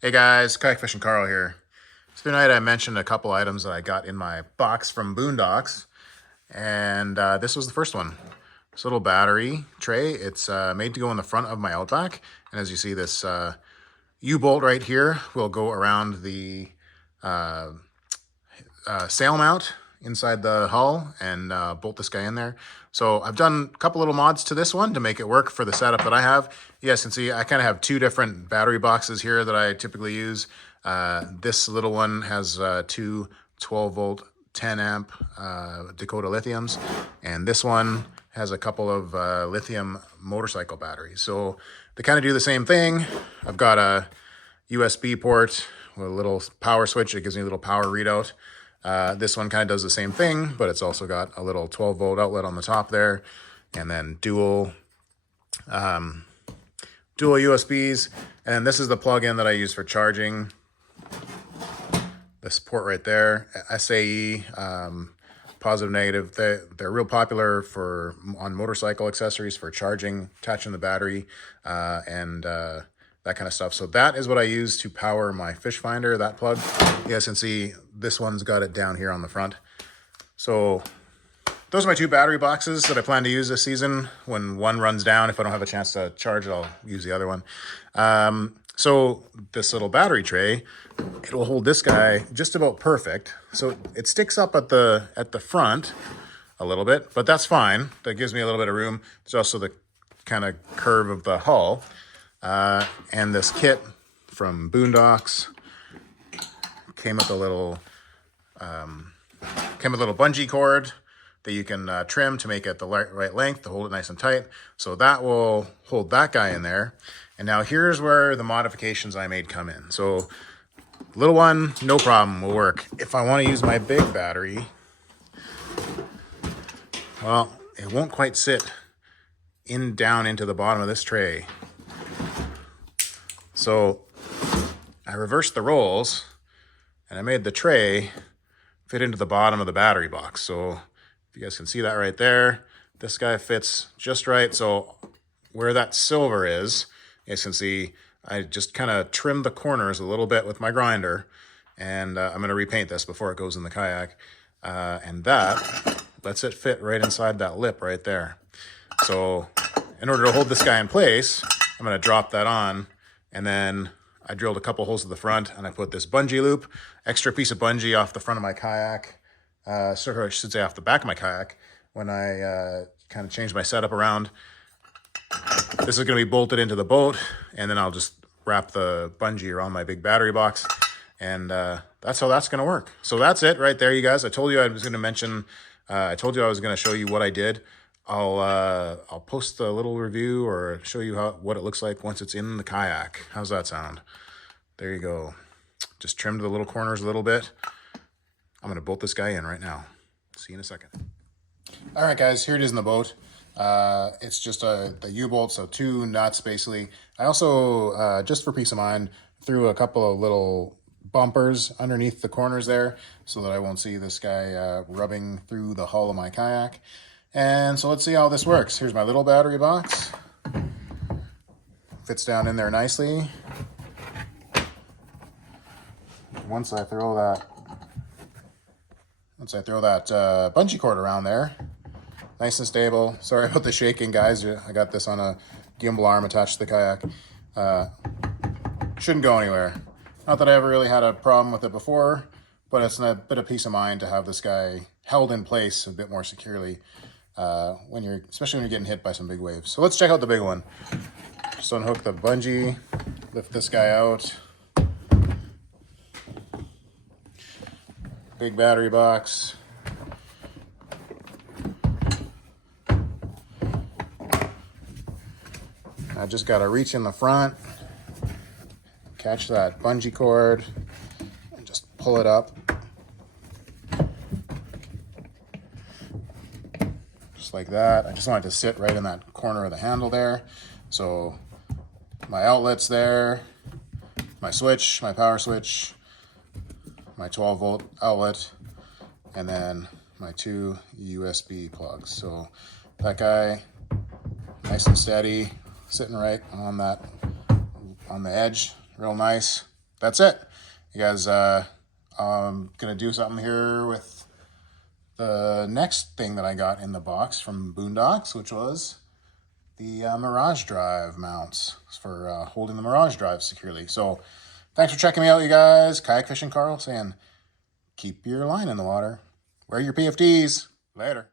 Hey guys, Kayak Fishing Carl here. So tonight I mentioned a couple items that I got in my box from BooneDOX, and this was the first one. This little battery tray. It's made to go in the front of my Outback, and as you see, this U-bolt right here will go around the uh, sail mount inside the hull and bolt this guy in there. So I've done a couple little mods to this one to make it work for the setup that I have. You guys can see I kind of have two different battery boxes here that I typically use. This little one has two 12-volt 10 amp Dakota lithiums, and this one has a couple of lithium motorcycle batteries. So they kind of do the same thing. I've got a USB port with a little power switch. It gives me a little power readout. This one kind of does the same thing, but it's also got a little 12-volt outlet on the top there, and then dual USBs. And this is the plug-in that I use for charging. This port right there, SAE, positive, negative. They're real popular on motorcycle accessories for charging, attaching the battery, and that kind of stuff. So that is what I use to power my fish finder, that plug. You guys can see this one's got it down here on the front. So those are my two battery boxes that I plan to use this season. When one runs down, if I don't have a chance to charge it, I'll use the other one. So this little battery tray, it'll hold this guy just about perfect. So it sticks up at the front a little bit, but that's fine. That gives me a little bit of room. There's also the kind of curve of the hull. And this kit from BooneDOX came with a little bungee cord that you can trim to make it the right length to hold it nice and tight. So that will hold that guy in there. And now here's where the modifications I made come in. So little one, no problem, will work. If I want to use my big battery, well, it won't quite sit down into the bottom of this tray. So I reversed the roles and I made the tray fit into the bottom of the battery box. So if you guys can see that right there, this guy fits just right. So where that silver is, you guys can see I just kind of trimmed the corners a little bit with my grinder, and I'm going to repaint this before it goes in the kayak. And that lets it fit right inside that lip right there. So in order to hold this guy in place, I'm going to drop that on. And then I drilled a couple holes to the front, and I put this bungee loop, extra piece of bungee off the front of my kayak, I should say off the back of my kayak, when I kind of changed my setup around. This is going to be bolted into the boat, and then I'll just wrap the bungee around my big battery box, and that's how that's going to work. So that's it right there, you guys. I told you I was going to mention, I told you I was going to show you what I did. I'll post a little review or show you what it looks like once it's in the kayak. How's that sound? There you go. Just trimmed the little corners a little bit. I'm gonna bolt this guy in right now. See you in a second. All right, guys, here it is in the boat. It's just the U-bolt, so two nuts basically. I also, just for peace of mind, threw a couple of little bumpers underneath the corners there so that I won't see this guy rubbing through the hull of my kayak. And so let's see how this works. Here's my little battery box. Fits down in there nicely. Once I throw that bungee cord around there, nice and stable. Sorry about the shaking, guys. I got this on a gimbal arm attached to the kayak. Shouldn't go anywhere. Not that I ever really had a problem with it before, but it's a bit of peace of mind to have this guy held in place a bit more securely. Especially when you're getting hit by some big waves. So let's check out the big one. Just unhook the bungee, lift this guy out. Big battery box. I just gotta reach in the front, catch that bungee cord, and just pull it up. Like that. I just want it to sit right in that corner of the handle there. So my outlet's there, my switch, my power switch, my 12-volt outlet, and then my two USB plugs. So that guy, nice and steady, sitting right on the edge, real nice. that's it. You guys, I'm going to do something here with the next thing that I got in the box from BooneDOX, which was the Mirage Drive mounts for holding the Mirage Drive securely. So thanks for checking me out, you guys. Kayak Fishing Carl saying, keep your line in the water. Wear your PFDs. Later.